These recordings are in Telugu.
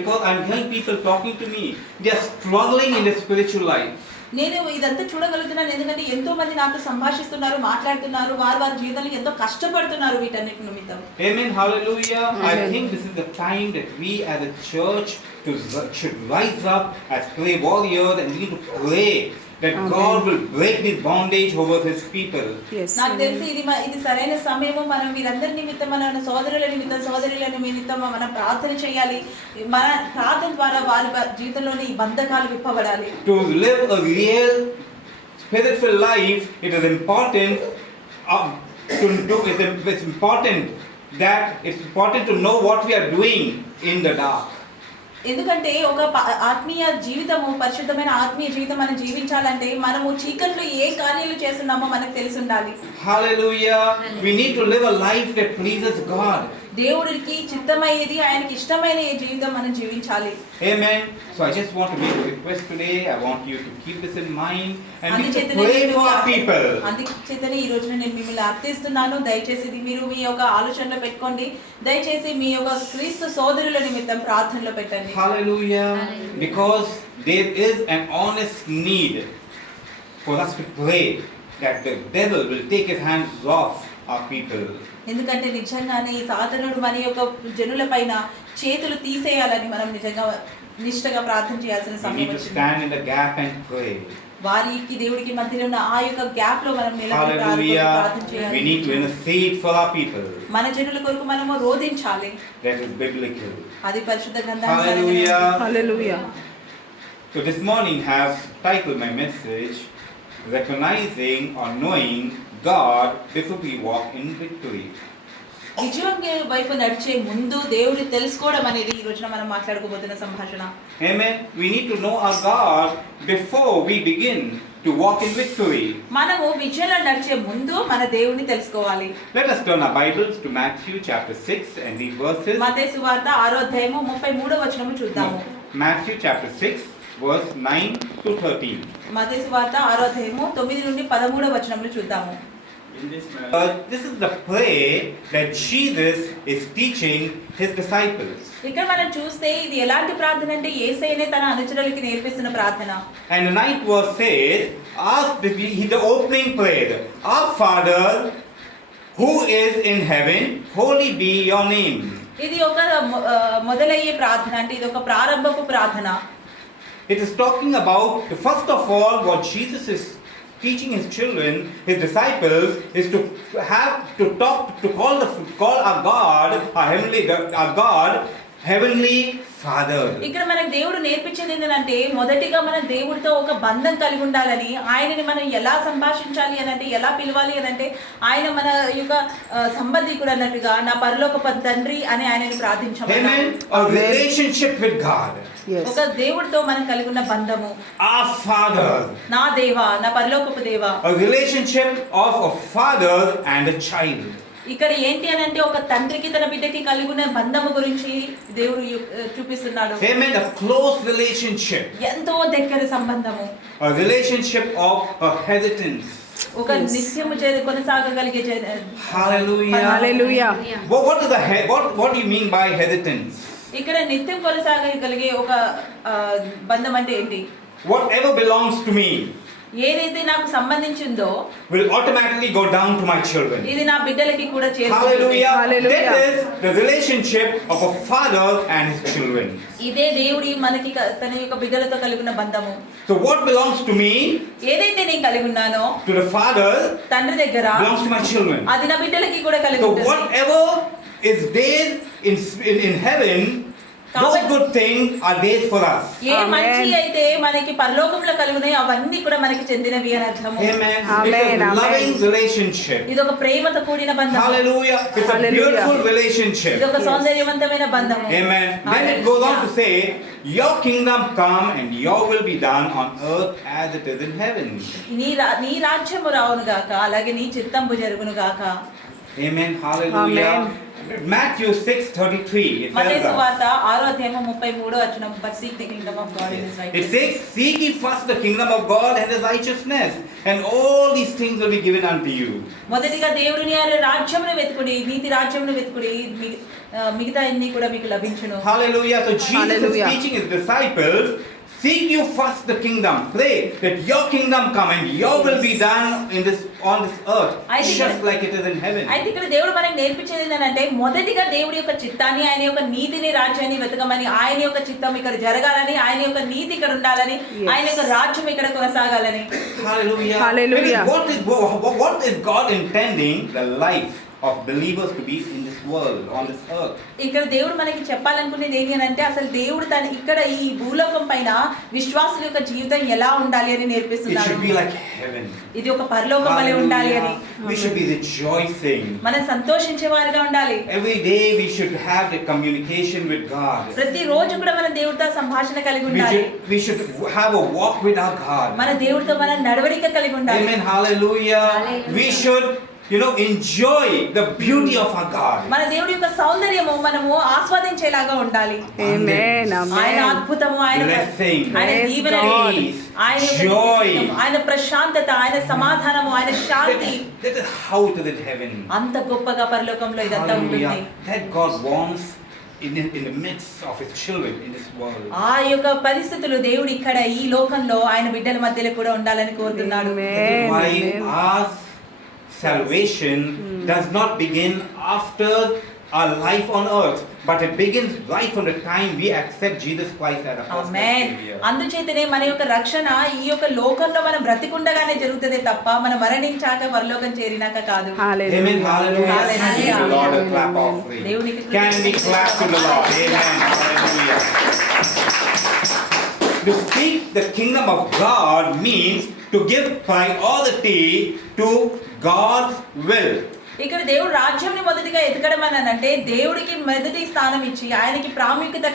because I'm hearing people talking to me. They are struggling in their spiritual life. నేను ఇదంతా చూడగలుగుతున్నాను ఎందుకంటే ఎంతో మంది నాతో సంభాషిస్తున్నారు, మాట్లాడుతున్నారు, వారి జీవితంలో ఎంతో కష్టపడుతున్నారు వీటన్నిటి నిమిత్తం. Amen. Hallelujah. I think this is the time that we as a church should rise up as prayer warriors and begin to pray that Amen. God will break this bondage over His people. Yes. నాకు తెలిసి ఇది సరైన సమయము. మనం వీరందరి నిమిత్తం, మన సోదరుల నిమిత్తం, సోదరుల నిమిత్తం మనం ప్రార్థన చేయాలి. మన ప్రార్థన ద్వారా వారి జీవితంలోని ఈ బంధకాలు విప్పబడాలి. To live a real spiritual life, it is important it's important to know what we are doing in the dark. ఎందుకంటే ఒక ఆత్మీయ జీవితము, పరిశుద్ధమైన ఆత్మీయ జీవితం మనం జీవించాలంటే మనము చీకట్లో ఏ కార్యాలు చేస్తున్నామో మనకు తెలిసి ఉండాలి. Hallelujah. We need to live a life that pleases God. దేవుడికి చిత్తమయ్యేది, ఆయనకి ఇష్టమైన ఈ జీవితం మనం జీవించాలి. Amen. So I just want to make a request today. I want you to keep this in mind and begin to pray for our people. అందుచేతనే ఈ రోజున నేను మిమ్మల్ని అర్థిస్తున్నాను. దయచేసి ఇది మీరు మీ యొక్క ఆలోచనలో పెట్టుకోండి. దయచేసి మీ యొక్క క్రీస్తు సోదరుల నిమిత్తం ప్రార్థనలో పెట్టండి. Hallelujah. Because there is an honest need for us to pray that the devil will take his hands off our people. ఎందుకంటే నిజంగానే ఈ సాతానుడు మన యొక్క జనుల పైన చేతులు తీసేయాలని మనం నిజంగా నిష్ఠగా ప్రార్థన చేయాల్సిన We సమయం need to వచ్చింది. stand in the gap and pray. వారికి దేవుడికి మధ్యలో ఉన్న ఆ యొక్క గ్యాప్ లో మనం నిలబడి ప్రార్థన Hallelujah. We చేయాలి. need to intercede for our people. మన జనుల కొరకు మనము రోధించాలి. That is biblical. అది పరిశుద్ధ గ్రంథానికి Hallelujah. Hallelujah. So this morning have titled my message, Recognizing or Knowing God Before We Walk in Victory. విజయం వైపు నడిచే ముందు దేవుడిని తెలుసుకోవడం అనేది ఈ రోజున మనం మాట్లాడుకోబోతున్న సంభాషణ. Amen. We need to know our God before we begin to walk in victory. మనము విజయంలో నడిచే ముందు మన దేవుడిని తెలుసుకోవాలి. Let us turn our Bibles to Matthew chapter 6 and read verses. మత్తయి సువార్త 6వ అధ్యాయము 33వ వచనము చూద్దాము. Matthew chapter 6 verse 9 to 13. మత్తయి సువార్త 6వ అధ్యాయము 9 నుండి 13వ వచనములు చూద్దాము. This is the prayer that Jesus is teaching his disciples. ఇక్కడ మనం చూస్తే ఇది ఎలాంటి ప్రార్థన అంటే యేసయ్యనే తన అనుచరులకు నేర్పిస్తున్న ప్రార్థన. And the 9th verse says, the opening prayer, Our Father who is in heaven, holy be your name. ఇది ఒక మొదలయ్యే ప్రార్థన, అంటే ఇది ఒక ప్రారంభపు ప్రార్థన. It is talking about, first of all, what Jesus is teaching his children, his disciples, is to call our God, our God, Heavenly Father. ఇక్కడ మనకు దేవుడు నేర్పించేది ఏంటంటే మొదటిగా మన దేవుడితో ఒక బంధం కలిగి ఉండాలని, ఆయనని మనం ఎలా సంభాషించాలి అని అంటే, ఎలా పిలవాలి అని అంటే, ఆయన మన యొక్క సంబంధికుడు అన్నట్టుగా నా పరలోకపు తండ్రి అని ఆయనని ప్రార్థించాలి. Amen. A relationship with God. Yes. ఒక దేవుడితో మనం కలిగి ఉన్న బంధము. Our Father. నా దేవా, నా పరలోకపు దేవా. A relationship of a father and a child. ఇక్కడ ఏంటి అని అంటే ఒక తండ్రికి తన బిడ్డకి కలిగి ఉన్న బంధము గురించి దేవుడు చూపిస్తున్నాడు. Amen. A close relationship. ఎంతో దగ్గర సంబంధము. A relationship of a hesitance. ఒక నిత్యము కొనసాగగలిగే. Hallelujah. Hallelujah. What do you mean by hesitance? ఇక్కడ నిత్యం కొనసాగగలిగే ఒక బంధం అంటే ఏంటి? Whatever belongs to me ఏదైతే నాకు సంబంధించిందో will automatically go down to my children. ఇది నా బిడ్డలకి కూడా చేరుతుంది. Hallelujah. Hallelujah. That is the relationship of a father and his children. ఇదే దేవుడి మనకి తన యొక్క బిడ్డలతో కలిగి ఉన్న బంధము. So what belongs to me, ఏదైతే నేను కలిగి ఉన్నానో to the father, తండ్రి దగ్గర, belongs to my children. అది నా బిడ్డలకి కూడా కలిగి So ఉంటుంది. whatever is there in heaven, those good things are there for us. ఏ మంచి అయితే మనకి పరలోకంలో కలిగినాయి అవన్నీ కూడా మనకి చెందినవి అని అర్థము. Amen. Amen. It's a loving relationship. ఇది ఒక ప్రేమతో కూడిన బంధం. Hallelujah. It's a Hallelujah. beautiful relationship. ఇది ఒక సౌందర్యవంతమైన బంధము. Amen. Then it goes on to say, Your kingdom come and your will be done on earth as it is in heaven. నీ రాజ్యము రావును గాక, అలాగే నీ చిత్తంబు జరుగును గాక. Amen. Hallelujah. Amen. Matthew 6:33. It Mattayi tells us. సువార్త 6:33 but seek the kingdom of God and his It righteousness. says, "Seek ye first the kingdom of God and His righteousness, and all these things will be given unto you." మొదటిగా దేవుడిని ఆయన రాజ్యమును వెతుకుడి, నీతి రాజ్యమును వెతుకుడి, మిగతా అన్ని కూడా మీకు లభించును. Hallelujah. So Jesus Hallelujah. is teaching His disciples, seek you first the kingdom. Pray that your kingdom come and your will be done on this earth, I think just like it is in heaven. అయితే ఇక్కడ దేవుడు మనకి నేర్పించేది ఏంటంటే మొదటిగా దేవుడి యొక్క చిత్తాన్ని, ఆయన యొక్క నీతిని, రాజ్యాన్ని వెతకమని, ఆయన యొక్క చిత్తం ఇక్కడ జరగాలని, ఆయన యొక్క నీతి ఇక్కడ ఉండాలని, ఆయన యొక్క రాజ్యం ఇక్కడ కొనసాగాలని. Hallelujah. Hallelujah. What is God intending the life of believers to be in this world, on this earth? ఇక్కడ దేవుడు మనకి చెప్పాలనుకునేది ఏంటి అని అంటే అసలు దేవుడు తన ఇక్కడ ఈ భూలోకం పైన విశ్వాసుల యొక్క జీవితం ఎలా ఉండాలి అని It నేర్పిస్తున్నాడు. should be like heaven. ఇది ఒక పరలోకం వలె ఉండాలి అని. Hallelujah. We should be rejoicing. మనం సంతోషించే వారిగా ఉండాలి. Every day we should have the communication with God. ప్రతి రోజు కూడా మన దేవుడితో సంభాషణ కలిగి ఉండాలి. We should have a walk with our God. మన దేవుడితో మన నడవడిక కలిగి ఉండాలి. Amen. Hallelujah. Hallelujah. We should, enjoy the beauty of our God. మన దేవుడి యొక్క సౌందర్యము మనము ఆస్వాదించేలాగా ఉండాలి. Amen. ఆయన Amen. అద్భుతము, ఆయన Blessing. దీవెనలు, Peace. ఆయన యొక్క Joy. జీవితం, ఆయన ప్రశాంతత, ఆయన సమాధానము, ఆయన శాంతి That is how it is in heaven. అంత గొప్పగా పరలోకంలో ఇదంతా ఉంటుంది. Hallelujah. That God wants in the midst of His children in this world. ఆ యొక్క పరిస్థితులు దేవుడు ఇక్కడ ఈ లోకంలో ఆయన బిడ్డల మధ్యలో కూడా ఉండాలని కోరుతున్నాడు. That is why Amen. our salvation does not begin after our life on earth, but it begins right from the time we accept Jesus Christ as our personal amen. Savior. అందుచేతనే మన యొక్క రక్షణ ఈ యొక్క లోకంలో మనం బ్రతికుండగానే జరుగుతుంది తప్ప మనం మరణించాక పరలోకం చేరినాక కాదు. Hallelujah. Amen. Hallelujah. Hallelujah. Give the Lord a clap offering. దేవునికి Can we clap to the Lord? Amen. Hallelujah. To seek the kingdom of God means to give priority to God's will. ఇక్కడ దేవుడు రాజ్యంని మొదటిగా ఎదగడం అని అంటే దేవుడికి మొదటి స్థానం ఇచ్చి ఆయనకి ప్రాముఖ్యత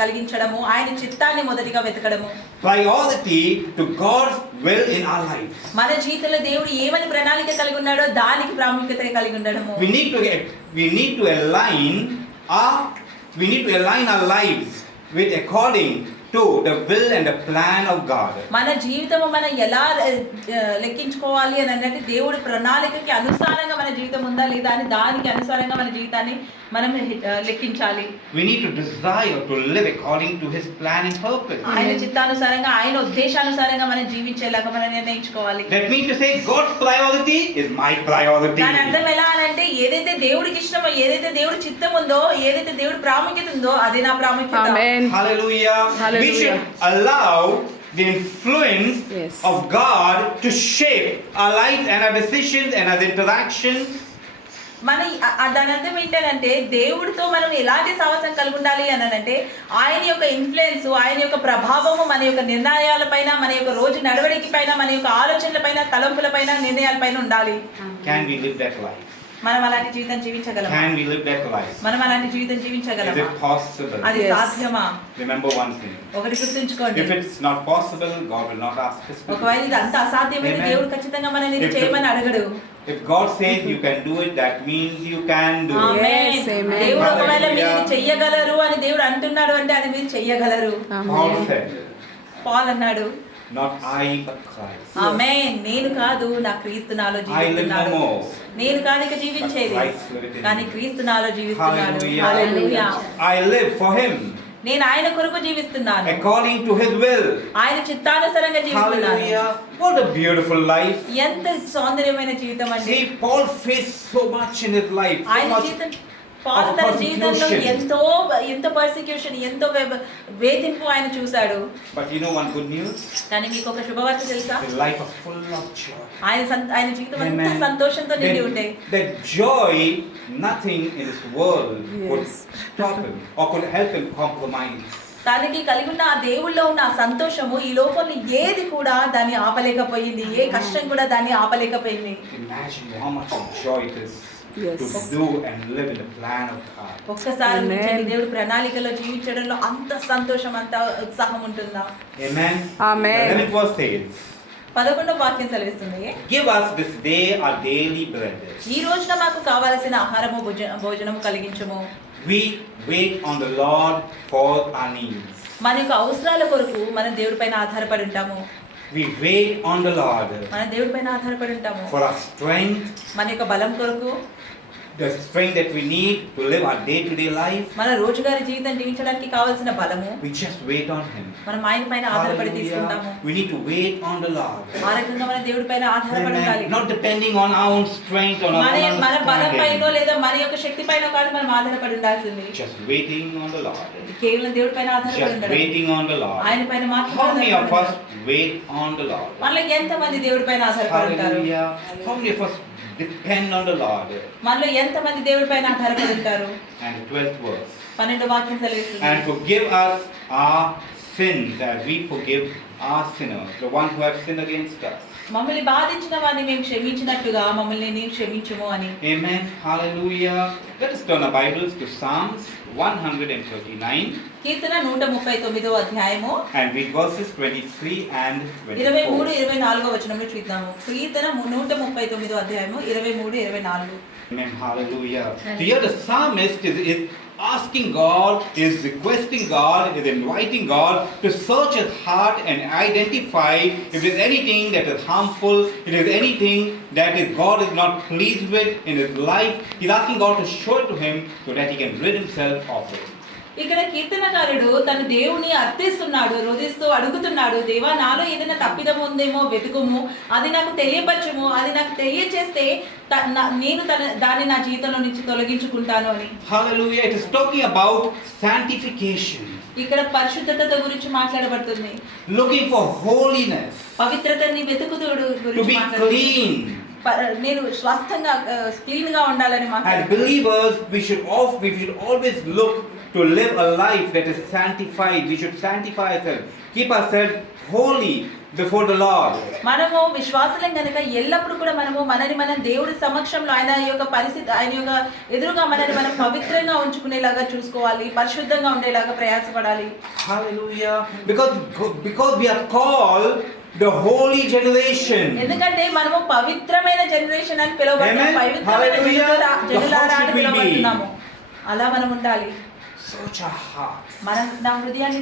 కలిగించడము, ఆయన చిత్తాన్ని మొదటిగా వెతకడము. Priority to God's will in our lives. మన జీవితంలో దేవుడు ఏమని ప్రణాళిక కలిగి ఉన్నాడో దానికి ప్రాముఖ్యత కలిగి ఉండడము. We need to align our lives with according to the will and the plan of God. మన జీవితము మనం ఎలా లెక్కించుకోవాలి అని అంటే దేవుడి ప్రణాళికకి అనుసారంగా మన జీవితం ఉందా లేదా అని దానికి అనుసారంగా మన జీవితాన్ని మనం లెక్కించాలి. We need to desire to live according to His plan and purpose. ఆయన చిత్తానుసారంగా, ఆయన ఉద్దేశానుసారంగా మనం జీవించేలాగా మనం నిర్ణయించుకోవాలి. That means to say God's priority is my priority. దాని అర్థం ఎలా అని అంటే ఏదైతే దేవుడికి ఇష్టమో, ఏదైతే దేవుడి చిత్తం ఉందో, ఏదైతే దేవుడి ప్రాముఖ్యత ఉందో అదే నా ప్రాముఖ్యత. Amen. Hallelujah. We Hallelujah. should allow the influence Yes. of God to shape our lives and our decisions and our interactions. మన దాని అర్థం ఏంటంటే దేవుడితో మనం ఎలాంటి సహవాసం కలిగి ఉండాలి అని అంటే ఆయన యొక్క ఇన్ఫ్లుయెన్స్, ఆయన యొక్క ప్రభావము మన యొక్క నిర్ణయాల పైన, మన యొక్క రోజు నడవడికి పైన, మన యొక్క ఆలోచనల పైన, తలంపుల పైన, నిర్ణయాల పైన ఉండాలి. Can we live that life? మనం అలాంటి జీవితం జీవించగలమా? Can we live that life? మనం అలాంటి జీవితం Is జీవించగలమా? it possible? అది Yes. సాధ్యమా? Remember one thing. ఒకటి గుర్తుంచుకోండి, If it's not possible, God will not ask us to do ఒకవేళ ఇది it. అంత అసాధ్యమైన Amen. దేవుడు ఖచ్చితంగా మనల్ని ఇది If చేయమని అడగడు. If God says you can do it, that means you can do it. Amen. Yes, amen. దేవుడు ఒకవేళ మీరు Hallelujah. ఇది చెయ్యగలరు అని దేవుడు అంటున్నాడు అంటే అది మీరు చెయ్యగలరు. Paul Amen. said, పాల్ అన్నాడు, not I but Christ. ఆమేన్, నేను కాదు నా క్రీస్తు నాలో I live no జీవిస్తున్నాడు. more, నేను కాదు ఇక జీవించేది, but Christ liveth in కానీ me. క్రీస్తు నాలో జీవిస్తున్నాడు. Hallelujah. Hallelujah. I live for Him నేను ఆయన కొరకు జీవిస్తున్నాను, according to His will. ఆయన చిత్తానుసారంగా జీవిస్తున్నాను. Hallelujah. What a beautiful life. ఎంత సౌందర్యమైన జీవితం అండి. See, Paul faced so much in his life. So ఆయన much జీవితం పాల్ తన జీవితంలో ఎంతో పర్సిక్యూషన్, ఎంతో వేధింపు ఆయన చూశాడు. But you know one good news? కానీ మీకు ఒక శుభవార్త తెలుసా? His life was full of joy. ఆయన జీవితం అంతా Amen. సంతోషంతో నిండి ఉండే. That joy, nothing in this world could Yes. stop him or could help him compromise. తనకి కలిగి ఉన్న ఆ దేవుళ్ళో ఉన్న ఆ సంతోషము ఈ లోకంలో ఏది కూడా దాన్ని ఆపలేకపోయింది, ఏ కష్టం కూడా దాన్ని ఆపలేకపోయింది. Imagine how much of joy it is Yes. to do and live in the plan of God. ఒక్కసారి Amen. ఊహించండి, దేవుడి ప్రణాళికలో జీవించడంలో అంత సంతోషం, అంత ఉత్సాహం ఉంటుందా? Amen. Amen. The 11th verse says, 11వ వాక్యం సెలవిస్తుంది, Give us this day our daily bread. ఈ రోజున మాకు కావలసిన ఆహారము భోజనము కలిగించుము. We wait on the Lord for our needs. మన యొక్క అవసరాల కొరకు మనం దేవుడి పైన ఆధారపడి ఉంటాము. We wait on the Lord మన దేవుడి పైన ఆధారపడి ఉంటాము. for our strength, మన యొక్క బలం కొరకు, the strength that we need to live our day-to-day life. మన రోజుగారి జీవితం జీవించడానికి కావాల్సిన బలము We just wait on Him. మనం ఆయన పైన ఆధారపడి తీసుకుంటాము. Hallelujah. We need to wait on the Lord. ఆ రకంగా మన దేవుడి పైన ఆధారపడి ఉండాలి. Amen. Not depending on our own strength or our మన own మన బలం పైన understanding. లేదా మన యొక్క శక్తి పైన కాదు మనం ఆధారపడి ఉండాల్సింది. Just waiting on the Lord. కేవలం దేవుడి పైన ఆధారపడి Just ఉండడం. waiting on the Lord. ఆయన పైన How మాత్రమే many of us ఆధారపడి wait on the Lord? మనలో ఎంతమంది దేవుడి పైన ఆధారపడి ఉంటారు? Hallelujah. How many of us depend on the Lord? మనలో ఎంతమంది దేవుడి పైన ఆధారపడి ఉంటారు? And the 12th verse. 12వ వాక్యం సెలవిస్తుంది, And forgive us our sins as we forgive our sinners, the ones who have sinned against us. మమ్మల్ని బాధించిన వారిని మేము క్షమించినట్టుగా మమ్మల్ని నేను క్షమించుము అని. Amen. Hallelujah. Let us turn our Bibles to Psalms 139 కీర్తన 139వ అధ్యాయము and read verses 23 and 23 24. 24వ వచనంలో చూద్దాము. కీర్తన 139వ అధ్యాయము 23 24. Amen. Hallelujah. So here the psalmist is asking God, is requesting God, is inviting God to search his heart and identify if there's anything that is harmful, if there's anything that is God is not pleased with in his life. He's asking God to show it to him so that he can rid himself of it. ఇక్కడ కీర్తనకారుడు తన దేవుని అర్థిస్తున్నాడు, రోధిస్తూ అడుగుతున్నాడు, దేవా నాలో ఏదైనా తప్పిదం ఉందేమో వెతుకుము, అది నాకు తెలియపరచుము, అది నాకు తెలియచేస్తే నేను దాన్ని నా జీవితంలో నుంచి తొలగించుకుంటాను అని. Hallelujah. It is talking about sanctification. ఇక్కడ పరిశుద్ధత గురించి మాట్లాడబడుతుంది. Looking for holiness. పవిత్రతని వెతుకుతుడు To గురించి be మాట్లాడుతుంది. clean. నేను స్వస్థంగా క్లీన్ గా ఉండాలని As మాట్లాడుతుంది. believers, we should always look to live a life that is sanctified. We should sanctify ourselves, keep ourselves holy before the Lord. మనము విశ్వాసులం కనుక ఎల్లప్పుడు కూడా మనని మనం దేవుడి సమక్షంలో ఆయన యొక్క పరిస్థితి ఆయన యొక్క ఎదురుగా మనని మనం పవిత్రంగా ఉంచుకునేలాగా చూసుకోవాలి, పరిశుద్ధంగా ఉండేలాగా ప్రయాసపడాలి. Hallelujah. Because we are called the holy generation. ఎందుకంటే మనము పవిత్రమైన జనరేషన్ అని పిలువబడుతున్నాము, Amen. పవిత్రమైన Hallelujah. జనులారా అని The heart should be. పిలువబడుతున్నాము. అలా మనం ఉండాలి. Search our hearts. నా హృదయాన్ని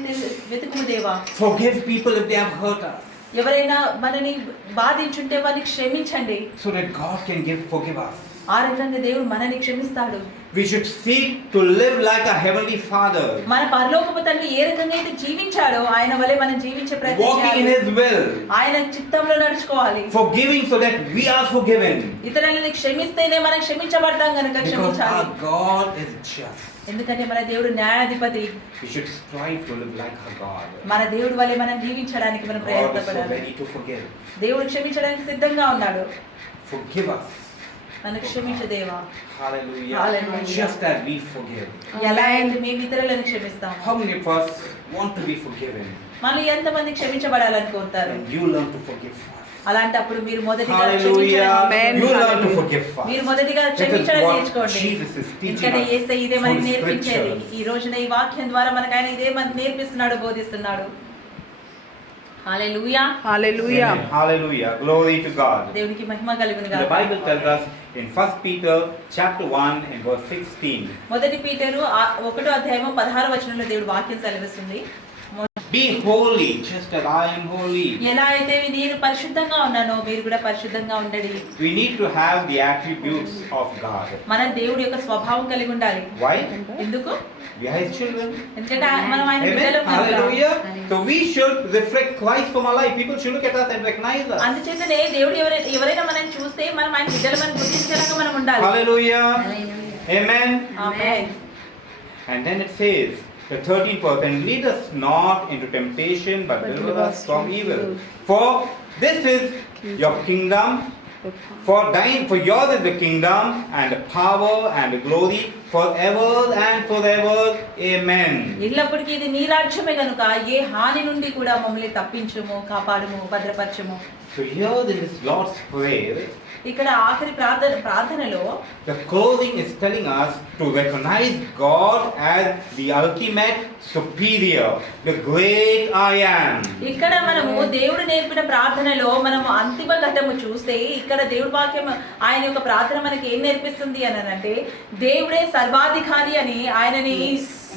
వెతుకుము దేవా. Forgive people if they have hurt us, ఎవరైనా మనని బాధించుంటే వారిని క్షమించండి, so that God can forgive us. ఆ రకంగా దేవుడు మనని క్షమిస్తాడు. We should seek to live like our heavenly Father, మన పరలోకపు తండ్రి ఏ రకంగా అయితే జీవించాడో ఆయన వలె మనం జీవించే ప్రయత్నం walking in చేయాలి. His will, ఆయన చిత్తంలో నడుచుకోవాలి. forgiving so that we are forgiven. ఇతరులని క్షమిస్తేనే మనం క్షమించబడతాం కనుక Because క్షమించాలి. our God is just. ఎందుకంటే మన దేవుడు న్యాయాధిపతి. We should strive to live like our God. మన దేవుడు వలె మనం జీవించడానికి మనం God is so ప్రయత్నపడాలి. ready to forgive. దేవుడు క్షమించడానికి సిద్ధంగా ఉన్నాడు. Forgive us. మనకు క్షమించు దేవా. Hallelujah. Hallelujah. Just as we forgive. ఎలా అయితే మేము ఇతరులను క్షమిస్తాము. How many of us want to be forgiven? మనల్ని ఎంతమంది క్షమించబడాలని కోరుతారు? And you learn to forgive fast. అలాంటప్పుడు మీరు మొదటిగా Hallelujah. క్షమించడం You learn to forgive fast. మీరు మొదటిగా That is క్షమించడం what నేర్చుకోండి. Jesus is teaching ఎందుకంటే us యేసయ్య ఇదే మనకి through నేర్పించేది. scriptures. ఈ రోజున ఈ వాక్యం ద్వారా మనకు ఆయన ఇదే మనకు నేర్పిస్తున్నాడు, బోధిస్తున్నాడు. హల్లెలూయా. Hallelujah. Amen. Hallelujah. Glory to God. దేవునికి మహిమ కలుగును The గాక. Bible tells us in 1 Peter chapter 1 and verse 16. మొదటి పీటరు 1వ అధ్యాయము 16వ వచనంలో దేవుడు వాక్యం సెలవిస్తుంది. Be holy just as I am holy. ఎలా అయితే నేను పరిశుద్ధంగా ఉన్నానో మీరు కూడా పరిశుద్ధంగా ఉండండి. We need to have the attributes of God. మనం దేవుడి యొక్క స్వభావం కలిగి ఉండాలి. Why? ఎందుకు? We are His children. ఎందుకంటే మనం ఆయన Amen. బిడ్డలం కనుక. Hallelujah. So we should reflect Christ from our life. People should look at us and recognize us. అందుచేతనే దేవుడు ఎవరైనా మనల్ని చూస్తే మనం ఆయన బిడ్డలమని గుర్తించేలాగా మనం ఉండాలి. Hallelujah. Amen. Amen. And then it says, the 13th verse, and lead us not into temptation, but deliver us from evil. For this is your kingdom, for yours is the kingdom, and the power, and the glory, forever and forever. Amen. ఎల్లప్పటికీ ఇది నీ రాజ్యమే కనుక ఏ హాని నుండి కూడా మమ్మల్ని తప్పించుము, కాపాడుము, భద్రపరచుము. So here in this Lord's Prayer, ఇక్కడ ఆఖరి ప్రార్థనలో The closing is telling us to recognize God as the ultimate superior, the great I am. ఇక్కడ మనము దేవుడు నేర్పిన ప్రార్థనలో మనము అంతిమ ఘట్టము చూస్తే ఇక్కడ దేవుడి వాక్యం ఆయన యొక్క ప్రార్థన మనకి ఏం నేర్పిస్తుంది అని అంటే దేవుడే సర్వాధికారి అని ఆయనని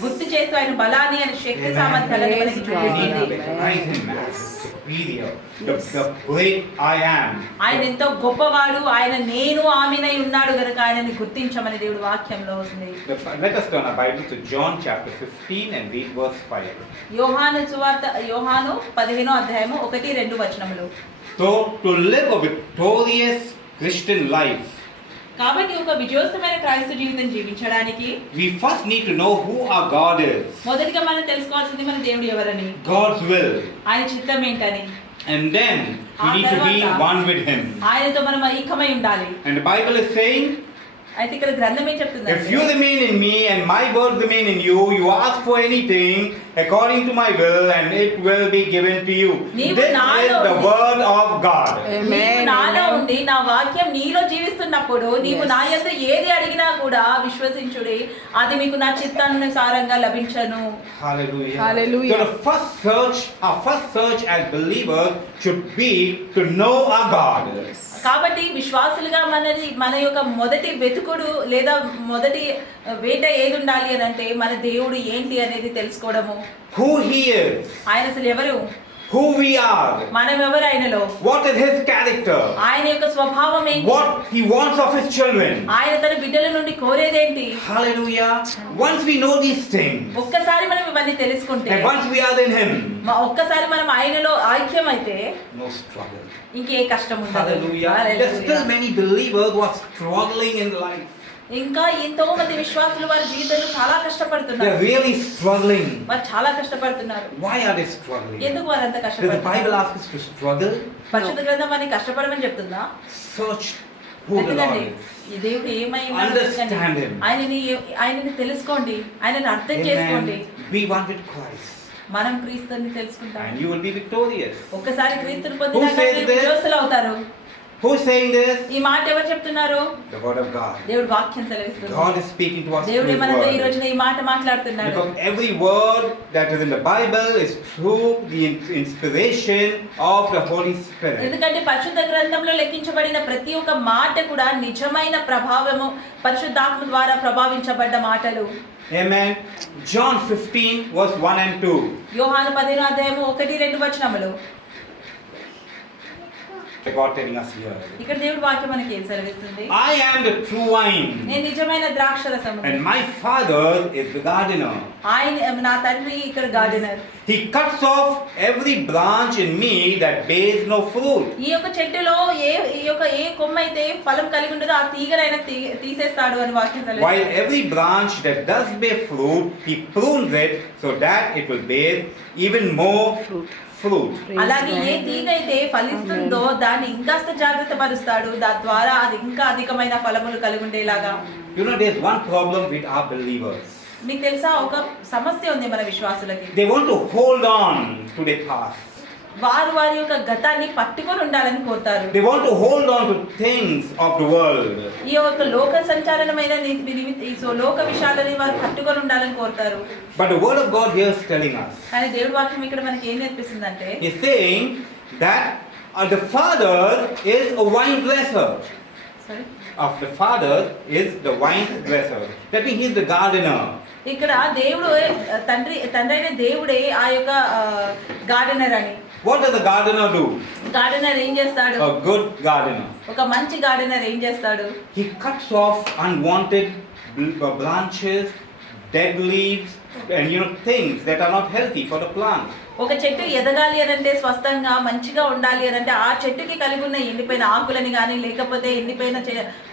గుర్తు చేస్తూ ఆయన బలాన్ని ఆయన శక్తి సామర్థ్యాలను మనకి చూపిస్తుంది. Recognize him as superior, the great I am. ఆయన ఎంతో గొప్పవాడు, ఆయన నేను ఆమెనై ఉన్నాడు గనుక ఆయనని గుర్తించమని దేవుడి వాక్యంలో ఉంది. Let us turn our Bible to John chapter 15 and read verse 5. యోహాను 15వ అధ్యాయము 1-2 వచనములు. So to live a victorious Christian life, కాబట్టి ఒక విజయోత్తమైన క్రైస్తవ జీవితం జీవించడానికి we first need to know who our God is. మొదటిగా మనం తెలుసుకోవాల్సింది మన దేవుడు ఎవరని, God's will. ఆయన చిత్తం ఏంటని, And then we need to be one with him. ఆయనతో మనం ఐక్యమై ఉండాలి. And the Bible is saying, అయితే ఇక్కడ గ్రంథం ఏం చెప్తుంది? if you remain in me and my words remain in you, you ask for anything according to my will and it will be given to you. This is the word of God. నీవు నాలో ఉండి నా వాక్యం నీలో జీవిస్తున్నప్పుడు నీవు నా యందు ఏది అడిగినా కూడా విశ్వసించుడి, అది మీకు నా చిత్తానుసారంగా లభించను. Hallelujah. Hallelujah. So our first search as believers should be to know our God. కాబట్టి విశ్వాసులుగా మన యొక్క మొదటి వెతుకుడు లేదా మొదటి వేట ఏది ఉండాలి అని అంటే మన దేవుడు ఏంటి అనేది తెలుసుకోవడము. Who he is. ఆయన అసలు ఎవరు, Who we are. మనం ఎవరు ఆయనలో, What is his character. ఆయన యొక్క స్వభావం ఏంటి, What he wants of his children. ఆయన తన బిడ్డల నుండి కోరేదేంటి. Hallelujah. Once we know these things, ఒక్కసారి మనం ఇవన్నీ తెలుసుకుంటే, and once we are in him, ఒక్కసారి మనం ఆయనలో ఐక్యమైతే no struggle. ఇంకే కష్టం ఉండదు. Hallelujah. There's still many believers who are struggling in life. ఇంకా ఎంతో మంది విశ్వాసులు వారి జీవితంలో చాలా కష్టపడుతున్నారు. They're really struggling. వారు చాలా కష్టపడుతున్నారు. Why are they struggling? ఎందుకు వారు అంత Does the కష్టపడుతున్నారు? Bible ask us to struggle? పరిశుద్ధ గ్రంథం అని కష్టపడమని చెప్తుందా? Search who the Lord ఎందుకండి is. ఈ దేవుడు ఏమై ఉన్నాడో Understand తెలుసుకోండి. him. ఆయనని తెలుసుకోండి, ఆయనని అర్థం చేసుకోండి. Amen. Be one with Christ. మనం క్రీస్తుని తెలుసుకుంటాం. And you will be victorious. ఒక్కసారి క్రీస్తుని Who పొందినాక says మీరు this? విజయోత్సవులు అవుతారు. Who is saying this? ఈ మాట ఎవరు చెప్తున్నారు? The word of God. దేవుడు వాక్యం సెలవిస్తుంది. God is speaking to us through దేవుడే his మనతో ఈ word. రోజున ఈ మాట మాట్లాడుతున్నాడు. Because every word that is in the Bible is through the inspiration of the Holy Spirit. ఎందుకంటే పరిశుద్ధ గ్రంథంలో లెక్కించబడిన ప్రతి ఒక్క మాట కూడా నిజమైన ప్రభావము పరిశుద్ధాత్మ ద్వారా ప్రభావించబడ్డ మాటలు. Amen. John 15 verse 1 and 2. యోహాను 15వ అధ్యాయము 1-2 వచనములు. God telling us here. ఇక్కడ దేవుడి వాక్యం మనకి ఏం సెలవిస్తుంది? I am the true vine, నేను నిజమైన ద్రాక్షరసము, and my Father is the gardener. ఆయన నా తండ్రి ఇక్కడ gardener. He cuts off every branch in me that bears no fruit. ఈ యొక్క చెట్టులో ఏ కొమ్మ అయితే ఫలం కలిగి ఉండదో ఆ తీగలైన తీసేస్తాడు అని వాక్యం సెలవిస్తుంది. While every branch that does bear fruit, he prunes it so that it will bear even more fruit. అలాగే ఏ తీగ అయితే ఫలిస్తుందో దాన్ని ఇంకాస్త జాగ్రత్త పరుస్తాడు, దాని ద్వారా అది ఇంకా అధికమైన ఫలములు కలిగి ఉండేలాగా. You know, there's one problem with our believers. మీకు తెలుసా, ఒక సమస్య ఉంది మన విశ్వాసులకి. They want to hold on to their past. వారు వారి యొక్క గతాన్ని పట్టుకొని ఉండాలని కోరుతారు. They want to hold on to things of the world. ఈ యొక్క లోక సంచారమైన లోక విషయాలని వారు పట్టుకొని ఉండాలని కోరుతారు. But the word of God here is telling us. కానీ దేవుడి వాక్యం ఇక్కడ మనకి ఏం నేర్పిస్తుందంటే, He's saying that the Father is a vine dresser. Sorry? Of the Father is the vine dresser. That means he's the gardener. ఇక్కడ దేవుడు తండ్రి అయిన దేవుడే ఆ యొక్క గార్డెనర్ అని. What does the gardener do? Gardener ఏం చేస్తాడు? A good gardener. ఒక మంచి గార్డెనర్ ఏం చేస్తాడు? He cuts off unwanted branches, dead leaves, and things that are not healthy for the plant. ఒక చెట్టు ఎదగాలి అని అంటే, స్వస్థంగా మంచిగా ఉండాలి అని అంటే, ఆ చెట్టుకి కలిగి ఉన్న ఎండిపోయిన ఆకులని కానీ లేకపోతే ఎండిపోయిన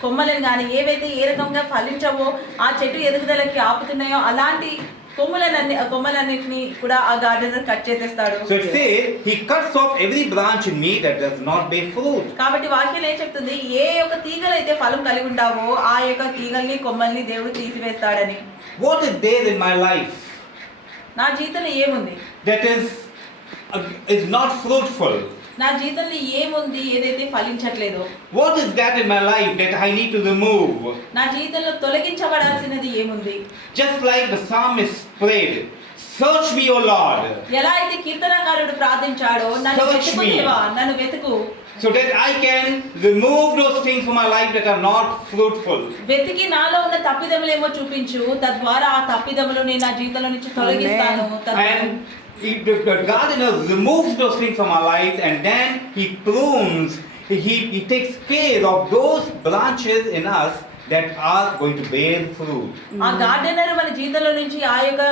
కొమ్మలని కానీ ఏవైతే ఏ రకంగా ఫలించవో ఆ చెట్టు ఎదుగుదలకి ఆపుతున్నాయో అలాంటి కొమ్మలన్నిటిని కూడా ఆ గార్డెనర్ కట్ చేసేస్తాడు. So it says he cuts off every branch in me that does not bear fruit. కాబట్టి వాక్యం ఏం చెప్తుంది? ఏ యొక్క తీగలు అయితే ఫలం కలిగి ఉంటావో ఆ యొక్క తీగల్ని కొమ్మల్ని దేవుడు తీసివేస్తాడని. What is there in my life నా జీవితంలో ఏముంది that is not fruitful? నా జీవితంలో ఏముంది ఏదైతే ఫలించట్లేదో, What is that in my life that I need to remove? నా జీవితంలో తొలగించబడాల్సినది ఏముంది? Just like the psalmist prayed, search me, O Lord, ఎలా అయితే కీర్తనకారుడు ప్రార్థించాడో, నన్ను Search వెతుకు me. దేవా, నన్ను వెతుకు, so that I can remove those things from my life that are not fruitful. వెతికి నాలో ఉన్న తప్పిదములేమో చూపించు, తద్వారా ఆ తప్పిదములు నేను నా జీవితంలో నుంచి తొలగిస్తాను. And the gardener removes those things from our lives, and then he prunes, he takes care of those branches in us that are going to bear fruit. ఆ గార్డెనర్ మన జీవితంలో నుంచి ఆ యొక్క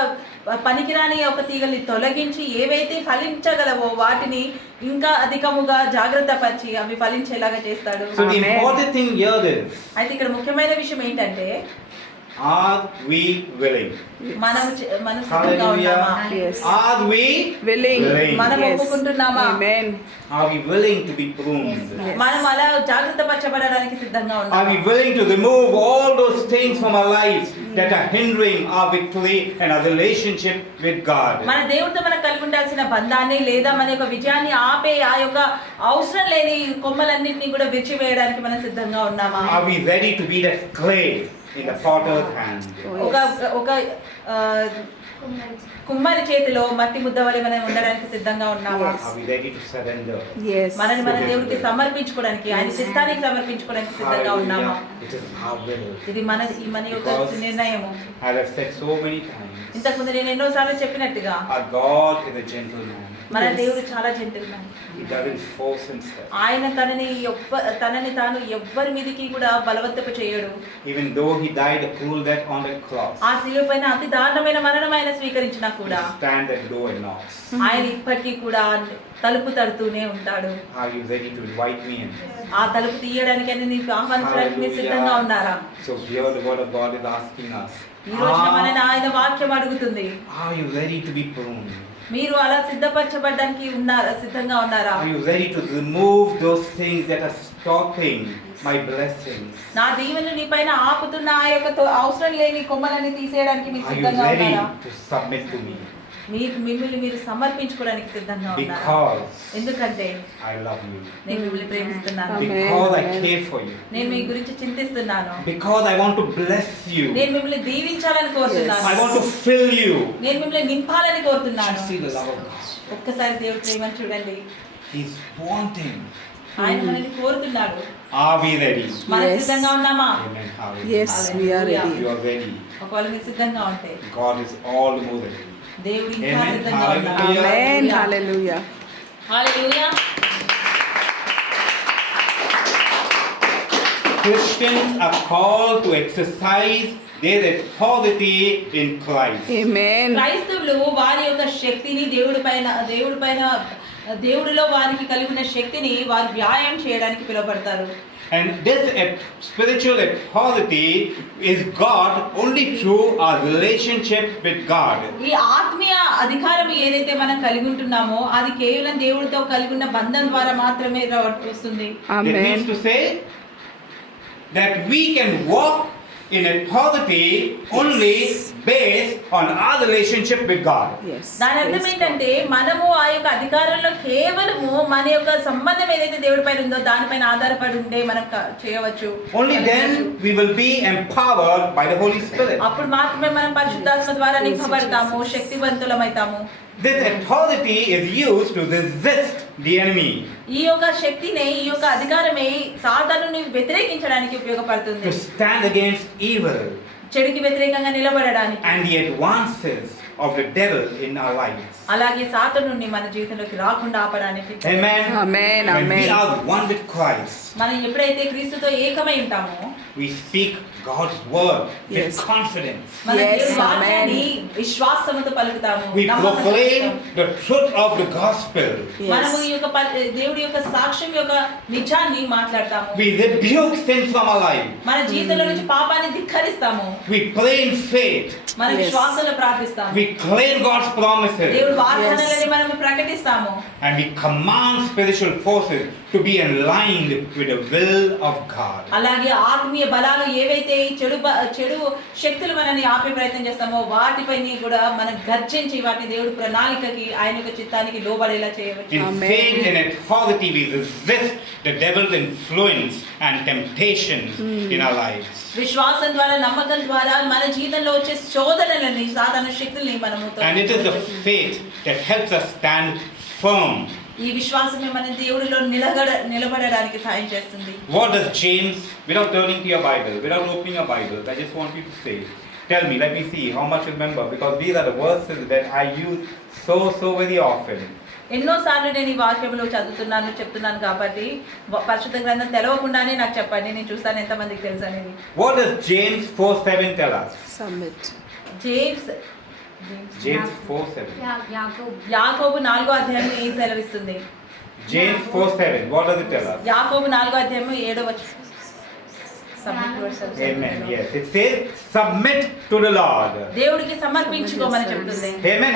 పనికిరాని ఒక తీగల్ని తొలగించి ఏవైతే ఫలించగలవో వాటిని ఇంకా అధికముగా జాగ్రత్త పరిచి అవి ఫలించేలాగా చేస్తాడు. So the important thing here is, అయితే ఇక్కడ ముఖ్యమైన విషయం ఏంటంటే, are we willing? మనం సిద్ధంగా ఉన్నామా? Yes. Are we Willing. మనం Yes. ఒప్పుకుంటున్నామా? Amen. Are we willing to be pruned? Yes. మనం అలా జాగ్రత్త పరచబడడానికి సిద్ధంగా Are ఉన్నామా? we willing to remove all those things from our lives that are hindering our victory and our relationship with God? మన దేవుడితో మనకు కలిగి ఉండాల్సిన బంధాన్ని లేదా మన యొక్క విజయాన్ని ఆపే ఆ యొక్క అవసరం లేని కొమ్మలన్నింటినీ కూడా విరిచివేయడానికి మనం సిద్ధంగా ఉన్నామా? Are we ready to be that clay in the potter's hand? ఒక కుమ్మరి చేతిలో మట్టి ముద్ద వలె మనం ఉండడానికి సిద్ధంగా ఉన్నామా? Are we ready to surrender? Yes. మనని మన దేవుడికి సమర్పించుకోవడానికి, ఆయన చిత్తానికి సమర్పించుకోవడానికి సిద్ధంగా ఉన్నామా? Hallelujah. It is our will. ఇది మన యొక్క Because నిర్ణయము. As I've said so many times, ఇంతకుముందు నేను ఎన్నోసార్లు చెప్పినట్టుగా our God is a gentleman. మన Yes. దేవుడు చాలా gentlemen. He doesn't force himself. ఆయన తనని తాను ఎవ్వరి మీదకి కూడా బలవంతపు చేయడు. Even though he died a cruel death on the cross, ఆ శిలువ పైన అతి దారుణమైన మరణం ఆయన స్వీకరించినా కూడా he stands at the door and knocks. ఆయన ఇప్పటికీ కూడా తలుపు తడుతూనే ఉంటాడు. Are you ready to invite me in? ఆ తలుపు తీయడానికి అని నీకు ఆహ్వానించడానికి మీరు సిద్ధంగా ఉన్నారా? So here the word of God is asking us, ఈ రోజున మనని ఆయన వాక్యం అడుగుతుంది, are you ready to be pruned? మీరు అలా సిద్ధపరచబడడానికి ఉన్నారా, సిద్ధంగా ఉన్నారా? Are you ready to remove those things that are stopping my blessings? నా దీవెనలు నీ పైన ఆపుతున్న ఆ యొక్క అవసరం లేని కొమ్మలని తీసేయడానికి మీరు Are you సిద్ధంగా ready ఉన్నారా? to submit to me? మిమ్మల్ని మీరు సమర్పించుకోవడానికి సిద్ధంగా ఉన్నారా? Because ఎందుకంటే I love you. నేను మిమ్మల్ని ప్రేమిస్తున్నాను, Amen. Because I care for you. నేను మీ గురించి చింతిస్తున్నాను, Because I want to bless you. నేను మిమ్మల్ని దీవించాలని కోరుతున్నాను, I want to fill you. నేను మిమ్మల్ని నింపాలని కోరుతున్నాను. Just see the love of God. ఒక్కసారి దేవుడి ప్రేమను చూడండి. He's wanting. ఆయన మనల్ని కోరుతున్నాడు. Are we ready? మనం Yes. సిద్ధంగా ఉన్నామా? Amen. Hallelujah. Yes, we are If ready. you are ready, ఒకవేళ మీరు సిద్ధంగా ఉంటే God is all the more ready. దేవుడు ఇంకా Amen. సిద్ధంగా ఉన్నాడు. Hallelujah. Amen. Hallelujah. Hallelujah. Christians are called to exercise their authority in Christ. Amen. క్రైస్తవులు వారి యొక్క శక్తిని దేవుడిలో వారికి కలిగి ఉన్న శక్తిని వారు వ్యాయామం చేయడానికి పిలువబడతారు. And this spiritual authority is got only through our relationship with God. ఈ ఆత్మీయ అధికారం ఏదైతే మనం కలిగి ఉంటున్నామో అది కేవలం దేవుడితో కలిగి ఉన్న బంధం ద్వారా మాత్రమే వస్తుంది. It Amen. means to say that we can walk in authority only based on our relationship with God. Yes. దాని అర్థం Praise ఏంటంటే మనము ఆ యొక్క అధికారంలో కేవలము మన యొక్క సంబంధం ఏదైతే దేవుడి పైన ఉందో దానిపైన ఆధారపడి ఉండే మనం చేయవచ్చు. Only then we will be empowered by the Holy Spirit. అప్పుడు మాత్రమే మనం పరిశుద్ధాత్మ ద్వారా నింపబడతాము, శక్తివంతులమైతాము. This authority is used to resist the enemy, ఈ యొక్క శక్తిని, ఈ యొక్క అధికారమే సాతానుని వ్యతిరేకించడానికి ఉపయోగపడుతుంది, to stand against evil చెడుకి వ్యతిరేకంగా నిలబడడానికి, and the advances of the devil in our lives. అలాగే సాతానుని మన జీవితంలోకి రాకుండా ఆపడానికి. Amen. Amen. When we Amen. are one with Christ, మనం ఎప్పుడైతే క్రీస్తుతో ఏకమై ఉంటామో we speak God's word with Yes. confidence. మన Yes, దేవుని amen. వాక్యాన్ని విశ్వాసముతో పలుకుతాము, We నమ్మకంతో proclaim పలుకుతాము. the truth of the gospel. మనము Yes. ఈ యొక్క దేవుడి యొక్క సాక్ష్యం యొక్క నిజాన్ని మాట్లాడతాము. We rebuke sin from our life. మన జీవితంలో నుంచి పాపాన్ని ధిక్కరిస్తాము, We pray in faith. మన Yes. విశ్వాసంలో ప్రార్థిస్తాము. We claim God's promises. దేవుడి వాగ్దానాలని మనం ప్రకటిస్తామో, and we command spiritual forces to be aligned with the will of God. అలాగే ఆత్మీయ బలాలు ఏవైతే ఈ చెడు శక్తులు మనల్ని ఆపే ప్రయత్నం చేస్తామో వాటిపైన కూడా మనం గర్జించి వాటిని దేవుడి ప్రణాళికకి ఆయన యొక్క చిత్తానికి లోబడేలా చేయవచ్చు. In faith and authority we resist the devil's influence and temptations in our lives. విశ్వాసం ద్వారా, నమ్మకం ద్వారా మన జీవితంలో వచ్చే శోధనలని, సాధారణ శక్తుల్ని మనము And it is the faith that helps us stand firm. ఈ విశ్వాసమే మన దేవుడిలో నిలబడడానికి సహాయం చేస్తుంది. What does James, without turning to your Bible, without opening your Bible, I just want you to say, tell me, let me see how much you remember, because these are the verses that I use so very often. ఎన్నోసార్లు నేను ఈ వాక్యంలో చెప్తున్నాను కాబట్టి పరిశుద్ధ గ్రంథం తెలవకుండానే నాకు చెప్పండి, నేను చూస్తాను ఎంతమందికి తెలుసు అనేది. What does James 4:7 tell us? Submit. James 4:7. యాకోబు 4వ అధ్యాయం ఏం సెలవిస్తుంది? James 4:7. What does it tell us? యాకోబు 4వ అధ్యాయం 7వ వచనం. Amen. Yes. It says submit to the Lord. దేవుడికి సమర్పించుకోమని చెప్తుంది. Amen.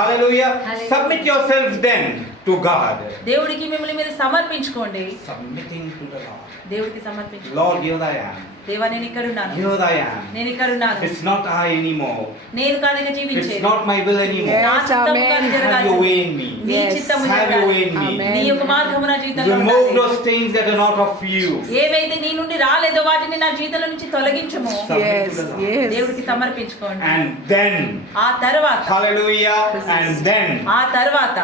Hallelujah. Submit yourselves then to God. దేవుడికి మిమ్మల్ని మీరు సమర్పించుకోండి. Submitting to the Lord. దేవుడికి సమర్పించుకోండి. Lord, here I am. దేవా నేను ఇక్కడ ఉన్నాను. Here I am. నేను ఇక్కడ ఉన్నాను. It's not I anymore. నేను కాదు ఇక జీవించేది. It's not my will anymore. నా చిత్తము కాదు Have జరగాలి. your way in me. నీ చిత్తము Have your way జరగాలి. in me. నీ యొక్క మార్గము నా జీవితంలో Remove ఉండాలి. those things that are not of you. ఏవైతే నీ నుండి రాలేదో వాటిని నా జీవితంలో నుంచి తొలగించము. Yes, yes. దేవుడికి సమర్పించుకోండి. And then, ఆ తర్వాత hallelujah, and then ఆ తర్వాత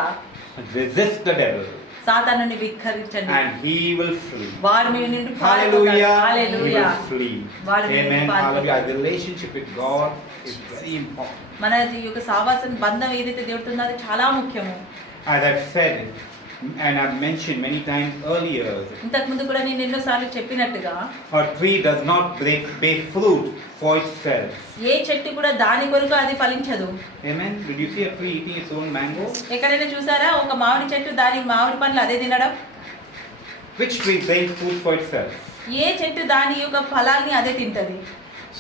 resist the devil సాతానుని విక్కరించండి. and he will flee. వాడు మీ నుండి Hallelujah. He hallelujah. will flee. వాడు మీ Amen. నుండి Hallelujah. Our relationship with God is very important. మన యొక్క సావాసం బంధం ఏదైతే దేవుడితో ఉందో అది చాలా ముఖ్యము. As I've said and I've mentioned many times earlier, ఇంతకు ముందు కూడా నేను ఎన్నోసార్లు చెప్పినట్టుగా a tree does not bear fruit for itself. ఏ చెట్టు కూడా దాని కొరకు అది ఫలించదు. Amen. Did you see a tree eating its own mango? ఎక్కడైనా చూసారా ఒక మామిడి చెట్టు దాని మామిడి పండ్లు అదే తినడం? Which tree bears fruit for itself? ఏ చెట్టు దాని యొక్క ఫలాల్ని అదే తింటది.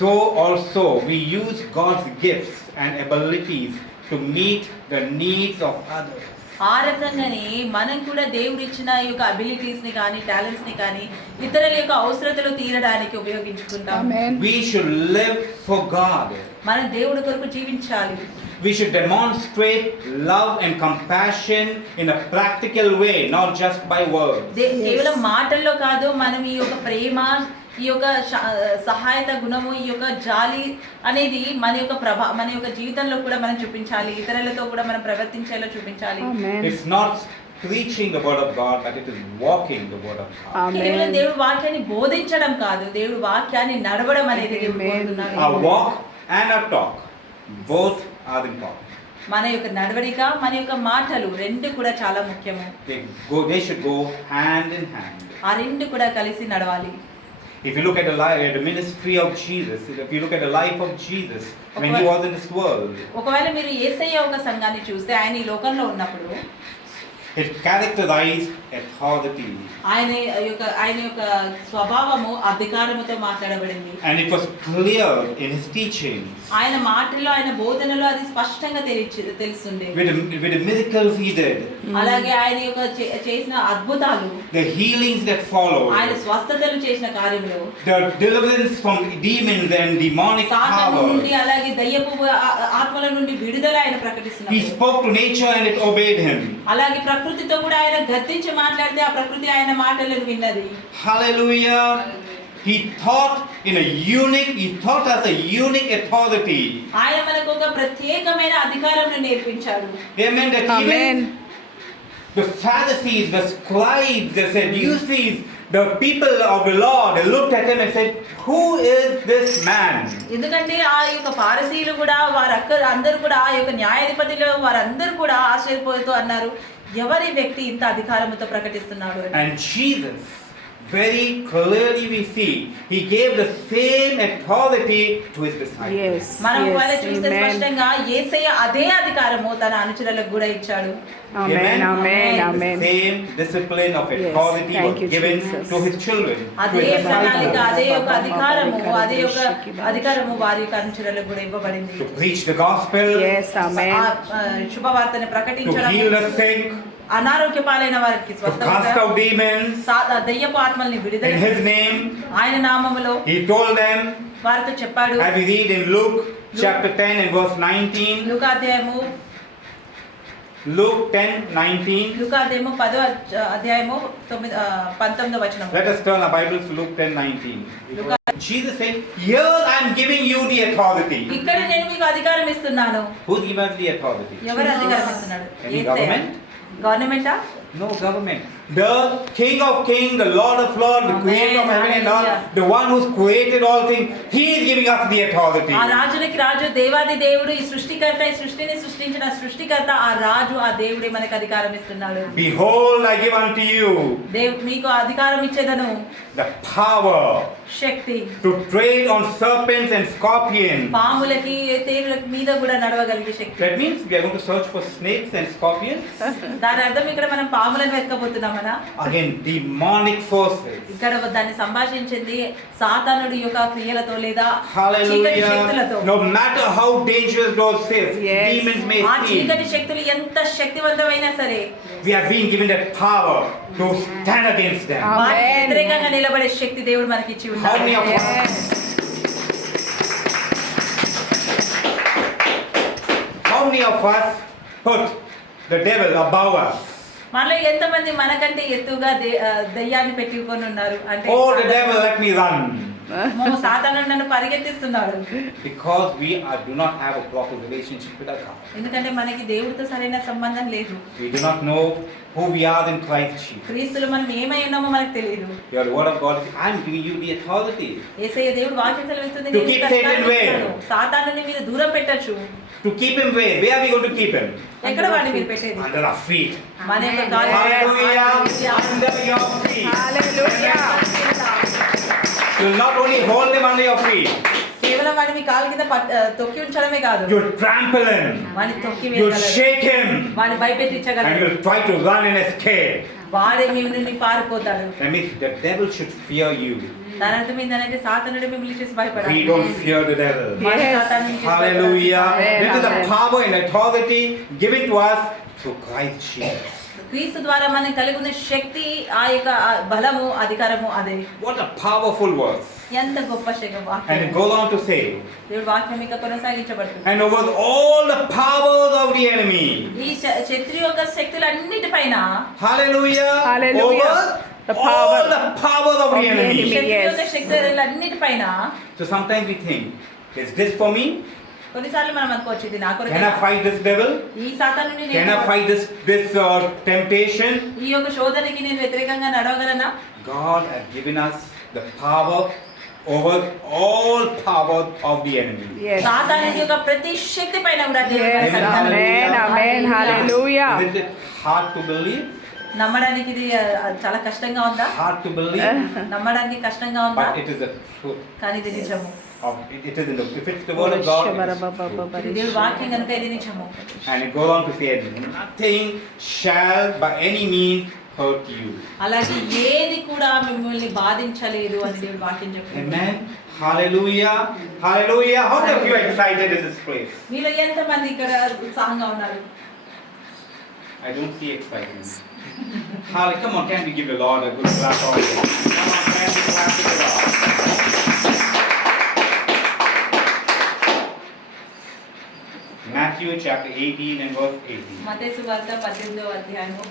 So also we use God's gifts and abilities to meet the needs of others. ఆ రకంగానే మనం కూడా దేవుడు ఇచ్చిన ఈ యొక్క అబిలిటీస్ ని కానీ టాలెంట్స్ ని కానీ ఇతరుల యొక్క అవసరతలు తీరడానికి ఉపయోగించుకుంటాం. Amen. We should live for God. మనం దేవుడి కొరకు జీవించాలి. We should demonstrate love and compassion in a practical way, not just by words. కేవలం మాటల్లో కాదు, మనం ఈ యొక్క ప్రేమ, ఈ యొక్క సహాయత గుణము, ఈ యొక్క జాలి అనేది మన యొక్క జీవితంలో కూడా మనం చూపించాలి. ఇతరులతో కూడా మనం ప్రవర్తించేలా చూపించాలి. Amen. It's not preaching the word of God, but it is walking the word of God. కేవలం Amen. దేవుడి వాక్యాన్ని బోధించడం కాదు, దేవుడి వాక్యాన్ని నడవడం అనేది దేవుడు కోరుతున్నాడు. Our walk and our talk, both are important. మన యొక్క నడవడిక, మన యొక్క మాటలు రెండు కూడా చాలా ముఖ్యము. They should go hand in hand. ఆ రెండు కూడా కలిసి నడవాలి. If you look at the ministry of Jesus, if you look at the life of Jesus when he was in this world, ఒకవేళ మీరు యేసయ్య ఒక సంఘాన్ని చూస్తే ఆయన ఈ లోకంలో ఉన్నప్పుడు it characterized authority. ఆయన యొక్క స్వభావము అధికారముతో మాట్లాడబడింది. And it was clear in his teachings. ఆయన మాటల్లో, ఆయన బోధనలో అది స్పష్టంగా తెలుస్తుంది. With the miracles he did, అలాగే ఆయన యొక్క చేసిన అద్భుతాలు, the healings that followed, ఆయన స్వస్థతలు చేసిన కార్యములు, the deliverance from demons and demonic సాతాను నుండి powers. అలాగే దయ్యపు ఆత్మల నుండి విడుదల ఆయన He ప్రకటిస్తున్నారు. spoke to nature and it obeyed him. అలాగే ప్రకృతితో కూడా ఆయన గద్దించి మాట్లాడితే ఆ ప్రకృతి ఆయన మాటలను విన్నది. Hallelujah. He taught us a unique authority. ఆయన మనకు ఒక ప్రత్యేకమైన అధికారాన్ని నేర్పించాడు. Amen. That Amen. even the Pharisees, the scribes, the Sadducees, the people of the law, they looked at him and said, "Who is this man?" ఎందుకంటే ఆ యొక్క ఫారిసీలు కూడా అందరూ కూడా ఆ యొక్క న్యాయాధిపతిలో వారందరూ కూడా ఆశ్చర్యపోతూ అన్నారు, ఎవరి వ్యక్తి ఇంత అధికారముతో ప్రకటిస్తున్నాడు అని. And Jesus very clearly we see he gave the same authority to his disciples. Yes. మనం ఒకవేళ Yes. చూస్తే Amen. స్పష్టంగా యేసయ్య అదే అధికారము తన అనుచరులకు కూడా ఇచ్చాడు. Amen. Amen. The Amen. same discipline of Yes. authority Thank was you, given Jesus. to his children. To అదే his ప్రణాళిక, disciples. అదే యొక్క అధికారము వారి యొక్క అనుచరులకు కూడా ఇవ్వబడింది. To preach the gospel. Yes. Amen. శుభవార్తని To ప్రకటించడం, heal the sick. అనారోగ్య పాలైన వారికి To స్వస్థత, cast out demons. దయ్యపు ఆత్మల్ని విడుదల In his name. ఆయన నామములో He told them, వారితో చెప్పాడు. as we read in Luke chapter 10 and verse 19. లూకా అధ్యాయము Luke 10:19. 10వ అధ్యాయము 19వ వచనం. Let us turn our Bibles to Luke 10:19. Luke- Jesus said, "Here I am giving you the authority." ఇక్కడ నేను మీకు అధికారం ఇస్తున్నాను. Who gives us the authority? ఎవరు అధికారం ఇస్తున్నాడు? Any యేసయ్య. government? గవర్నమెంటా? No government. The King of Kings, the Lord of Lords, the Amen. Creator of heaven and earth, Hallelujah. the one who's created all things, He is giving us the authority. ఆ రాజునికి రాజు, దేవాది దేవుడు, ఈ సృష్టికర్త, ఈ సృష్టిని సృష్టించిన సృష్టికర్త, ఆ రాజు, ఆ దేవుడే మనకు అధికారం ఇస్తున్నాడు. Behold, I give unto you మీకు అధికారం ఇచ్చేదను, the power Shakti, to tread on serpents and scorpions. పాములకి తేలులకి మీద కూడా నడవగలిగే శక్తి. That means we are going to search for snakes and scorpions. దాని అర్థం ఇక్కడ మనం పాములను వెతకబోతున్నామనా? Again, demonic forces. ఇక్కడ దాన్ని సంభాషించింది సాతానుడి యొక్క క్రియలతో లేదా చీకటి Hallelujah. శక్తులతో. No matter how dangerous those Yes. demons may ఆ seem, చీకటి శక్తులు ఎంత శక్తివంతమైనా సరే we are being given that power to stand against them. Amen. వారికి వ్యతిరేకంగా నిలబడే శక్తి దేవుడు మనకి ఇచ్చి How many ఉన్నాడు. of us? How many of us put the devil above us? మనలో ఎంతమంది మనకంటే ఎత్తుగా దయ్యాన్ని పెట్టుకొని ఉన్నారు అంటే Oh, the devil, let me run. సాతానుడు నన్ను పరిగెత్తిస్తున్నాడు. Because we do not have a proper relationship with our God. ఎందుకంటే మనకి దేవుడితో సరైన సంబంధం లేదు. We do not know who we are in Christ Jesus. క్రీస్తులో మనం ఏమై ఉన్నామో మనకు తెలియదు. Your word of God is, I am giving you the authority యేసయ్య దేవుడు వాక్యం సెలవిస్తుంది, To నేను keep మీకు అధికారం Satan away. ఇస్తాను. సాతానుని మీరు దూరం పెట్టొచ్చు. to keep him where? Where are we going to keep him? ఎక్కడ వాడిని మీరు పెట్టేది? Under our feet. మన యొక్క కాళ్ళ Hallelujah. Under your feet. Hallelujah. You will not only hold him under your feet, కేవలం వాడిని మీ కాళ్ళ కింద తొక్కి ఉంచడమే కాదు, you will trample him, వాడిని తొక్కి you will వేయగలరు, shake him, వాడిని and భయపెట్టించగలరు, you will try to run and escape. వాడే మీ నుండి పారిపోతాడు. That means the devil should fear you. దాని అర్థం ఏంటంటే సాతానుడు మిమ్మల్ని చూసి భయపడాలి. We don't fear the devil. మన Yes. సాతానుని చూసి Hallelujah. Amen. This is the Amen. power and authority given to us through Christ Jesus. క్రీస్తు ద్వారా మనం కలిగి ఉన్న శక్తి, ఆ యొక్క బలము, అధికారము అదే. What a powerful verse. ఎంత గొప్ప శక్తి And వాక్యం. it goes on to say, దేవుడు వాక్యం ఇంకా కొనసాగించబడుతుంది. and over all the powers of the enemy. ఈ శత్రు యొక్క శక్తులన్నిటిపైన, Hallelujah. Hallelujah. Over The power all the powers of the of the enemy. enemy. శత్రు యొక్క Yes. శక్తులన్నిటిపైన. So sometimes we think, is this for me? కొన్నిసార్లు మనం అనుకోవచ్చు, ఇది నా Can I కొరకు, fight this devil? ఈ సాతానుని Can I నేను, fight this temptation? ఈ యొక్క శోధనకి నేను వ్యతిరేకంగా నడవగలనా? God has given us the power over all power of the enemy. Yes. సాతానుడి యొక్క ప్రతి శక్తి పైన కూడా దేవుడు Yes. మనకు Amen. Amen. Hallelujah. Isn't it hard to believe? నమ్మడానికి ఇది చాలా కష్టంగా ఉందా? Hard to believe, నమ్మడానికి కష్టంగా ఉందా? but it is the truth. కానీ ఇది నిజము. It is in the, if it's the word of God, it is true. ఇది దేవుడి వాక్యం కనుక ఇది నిజము. And it goes on to say, nothing shall by any means hurt you. అలాగే ఏది కూడా మిమ్మల్ని బాధించలేదు అని దేవుడి వాక్యం చెప్తుంది. Amen. Hallelujah. Hallelujah. How many of you are excited in this place? మీలో ఎంతమంది ఇక్కడ ఉత్సాహంగా ఉన్నారు? I don't see excitement. Hallelujah. Come on, can we give the Lord a good clap of it? Come on, can we clap to the Lord? Matthew chapter 18 and verse 18. మత్తయి సువార్త 18వ అధ్యాయము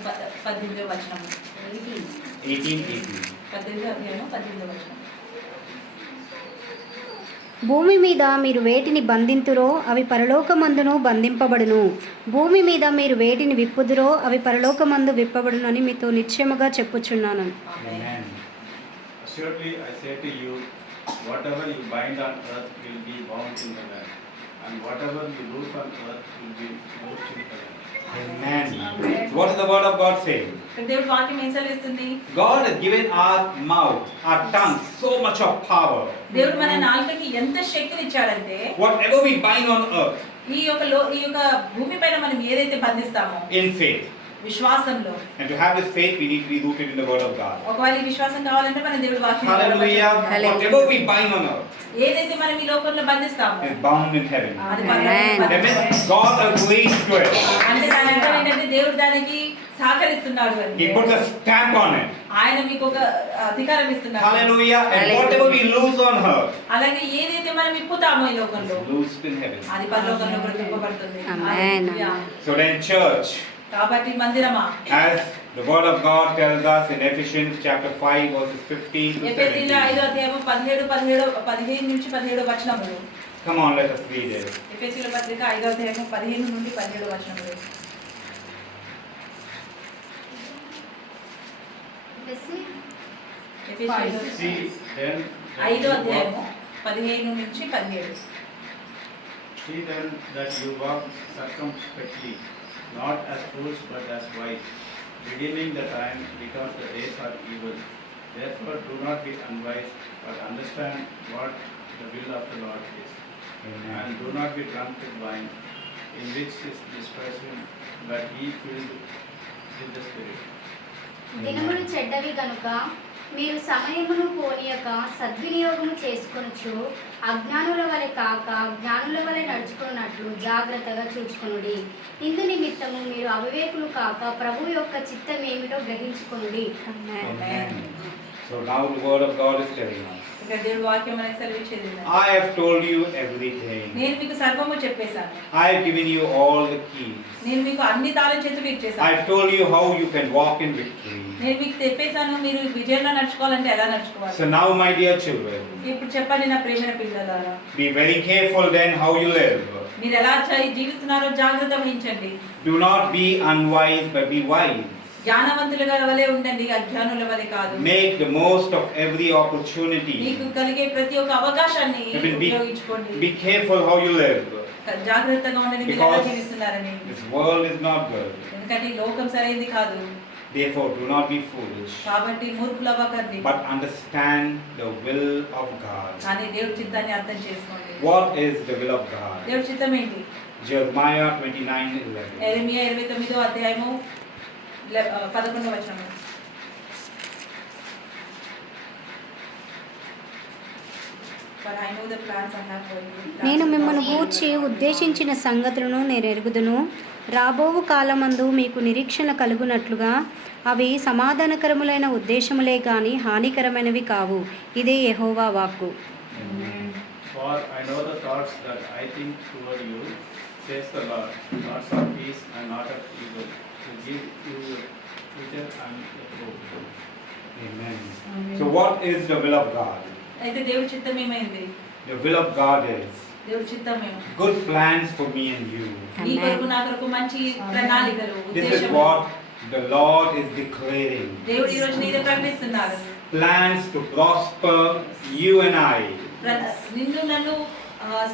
18వ వచనం. 18. 18వ అధ్యాయము 18వ వచనం. భూమి మీద మీరు వేటిని బంధింతురో అవి పరలోకమందును బంధింపబడును, భూమి మీద మీరు వేటిని విప్పుదురో అవి పరలోకమందు విప్పబడును అని మీతో నిశ్చయముగా చెప్పుచున్నాను. Amen. Assuredly, I say to you, whatever you bind on earth will be bound in the land, and whatever you loose on earth will be loosed in heaven. Amen. What does the word of God say? దేవుడి వాక్యం ఏం సెలవిస్తుంది? God has given our mouth, our tongue, so much of power. దేవుడు మన నాలుకకి ఎంత శక్తిని ఇచ్చాడంటే Whatever we bind on earth ఈ యొక్క భూమి పైన మనం ఏదైతే బంధిస్తామో in faith. విశ్వాసంలో, And to have this faith, we need to be rooted in the word of God. ఒకవేళ ఈ విశ్వాసం కావాలంటే మనం దేవుడి వాక్యం Hallelujah. Whatever we bind on earth ఏదైతే మనం ఈ లోకంలో బంధిస్తామో is bound in heaven. అది Amen. That means God agrees to it. అంటే దాని అర్థం ఏంటంటే దేవుడు దానికి సహకరిస్తున్నాడు అని. He puts a stamp on it. ఆయన మీకు ఒక అధికారం ఇస్తున్నాడు. Hallelujah. And whatever we lose on earth అలాగే ఏదైతే మనం ఇప్పుతామో ఈ లోకంలో is loosed in heaven. అది పరలోకంలో కూడా తిప్పబడుతుంది. Amen. Hallelujah. So then, church, కాబట్టి మందిరమా, as the word of God tells us in Ephesians chapter 5 verses 15 to ఎఫెసీయుల 17. 5వ అధ్యాయం 15 నుంచి 17 వచనములు. Come on, let us read it. ఎఫెసీయుల పత్రిక 5వ అధ్యాయం 15 నుండి 17 వచనములు. ఎఫెసీయుల See then that 5వ you అధ్యాయం walk, 15 నుంచి 17. see then that you walk circumspectly, not as fools but as wise, redeeming the time because the days are evil. Therefore do not be unwise, but understand what the will of the Lord is. And do not be drunk with wine, in which is dispersion, but be filled with the Spirit. దినములు చెడ్డవి కనుక మీరు సమయమును పోనీయక సద్వినియోగము చేసుకొనుచు అజ్ఞానుల వలె కాక జ్ఞానుల వలె నడుచుకున్నట్లు జాగ్రత్తగా చూచుకొనుడి. ఇందు నిమిత్తము మీరు అవివేకులు కాక ప్రభు యొక్క చిత్తం ఏమిటో గ్రహించుకొనుడి. Amen. So now the word of God is telling us, ఇక్కడ దేవుడి వాక్యం మనకి సెలవిచ్చేది. I have told you everything. నేను మీకు సర్వము చెప్పేశాను. I have given you all the keys. నేను మీకు అన్ని తాళం చేతులు ఇచ్చేసాను. I have told you how you can walk in victory. నేను మీకు చెప్పేశాను మీరు విజయంలో నడుచుకోవాలంటే ఎలా నడుచుకోవాలి. So now, my dear children, ఇప్పుడు చెప్పండి నా ప్రియమైన పిల్లలారా, be very careful then how you live. మీరు ఎలా జీవిస్తున్నారో జాగ్రత్త వహించండి. Do not be unwise, but be wise. జ్ఞానవంతులుగా వలె ఉండండి, అజ్ఞానుల వలె కాదు. Make the most of every opportunity. మీకు కలిగే ప్రతి ఒక్క అవకాశాన్ని Be ఉపయోగించుకోండి. careful how you live. జాగ్రత్తగా ఉండండి మీరు ఎలా Because జీవిస్తున్నారని. this world is not good. ఎందుకంటే ఈ లోకం సరైనది కాదు. Therefore, do not be foolish, కాబట్టి మూర్ఖులు అవ్వకండి, but understand the will of God. కానీ దేవుడి చిత్తాన్ని అర్థం చేసుకోండి. What is the will of God? దేవుడి చిత్తం ఏంటి? Jeremiah 29:11. యెరెమీయా 29వ అధ్యాయము 11వ వచనం. నేను మిమ్మల్ని గూర్చి ఉద్దేశించిన సంగతులను నేను ఎరుగుదును. రాబోవు కాలమందు మీకు నిరీక్షణ కలుగునట్లుగా అవి సమాధానకరములైన ఉద్దేశములే గాని హానికరమైనవి కావు. ఇదే యెహోవా వాక్కు. For I know the thoughts that I think toward you, says the Lord, thoughts of peace and not of evil, to give you a future and a hope. Amen. So, what is the will of God? అయితే దేవుడి చిత్తం ఏమైంది? The will of God is దేవుడి చిత్తం ఏమి? good plans for me and you. నీ కొరకు నా కొరకు మంచి ప్రణాళికలు, This is ఉద్దేశములు. what the Lord is declaring. దేవుడు ఈ రోజు నీతో ప్రకటిస్తున్నారు. Plans to prosper you and I, నిన్ను నన్ను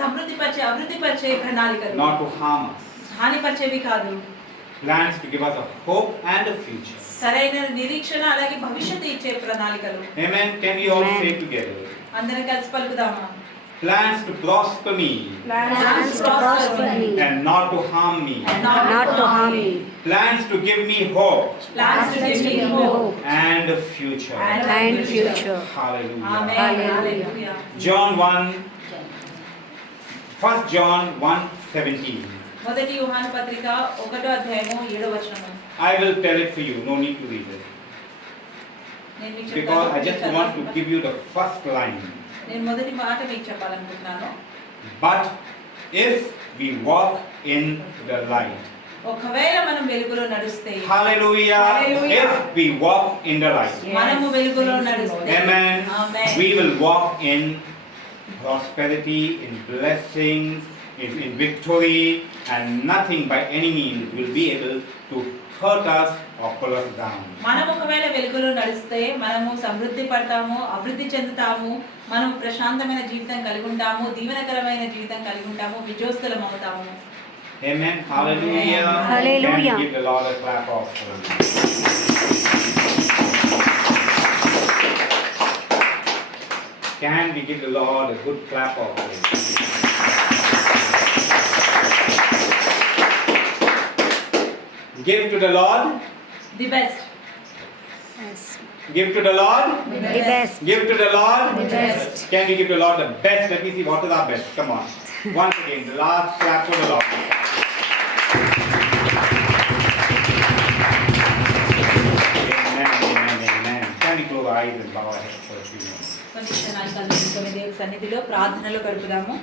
అభివృద్ధిపరిచే ప్రణాళికలు, not to harm us. హానిపరిచేవి కాదు. Plans to give us a hope and a future. సరైన నిరీక్షణ అలాగే భవిష్యత్తు ఇచ్చే ప్రణాళికలు. Amen. Can we all say together? అందరం కలిసి పలుకుదామా? Plans to prosper me Plans to prosper me and not to harm me. not to harm me. Plans to give me hope Plans to give me hope and a future. And future. Hallelujah. Amen. Hallelujah. John 1 John 1:17. మొదటి యోహాను పత్రిక 1వ అధ్యాయము 7వ వచనము. I will tell it for you. No need to read it. నేను మీకు Because I just చెప్తాను. want to give you the first line. నేను మొదటి మాట మీకు చెప్పాలనుకుంటున్నాను. But if we walk in the light. ఒకవేళ మనం వెలుగులో నడుస్తే, Hallelujah. Hallelujah. If we walk in the light. మనము వెలుగులో నడుస్తే, Amen. Amen. We will walk in prosperity, in blessings, in victory, and nothing by any means will be able to hurt us or pull us down. మనం ఒకవేళ వెలుగులో నడిస్తే మనము సమృద్ధి పడతాము, అభివృద్ధి చెందుతాము, మనం ప్రశాంతమైన జీవితం కలిగి ఉంటాము, దీవెనకరమైన జీవితం కలిగి ఉంటాము, విజయోస్తులం అవుతాము. Amen. Hallelujah. Hallelujah. Can we give the Lord a clap of Can we give the Lord a good clap of Give to the Lord. The best. Give to the Lord. The best. Give to the Lord. The best. Can we give the Lord the best? Let me see what is our best. Come on. Once again, the last clap for the Lord. Amen, amen, amen. Can we close our eyes and bow our heads for a few minutes? కొన్ని క్షణాలు కళ్ళు మూసుకొని దేవుని సన్నిధిలో ప్రార్థనలో గడుపుదాము.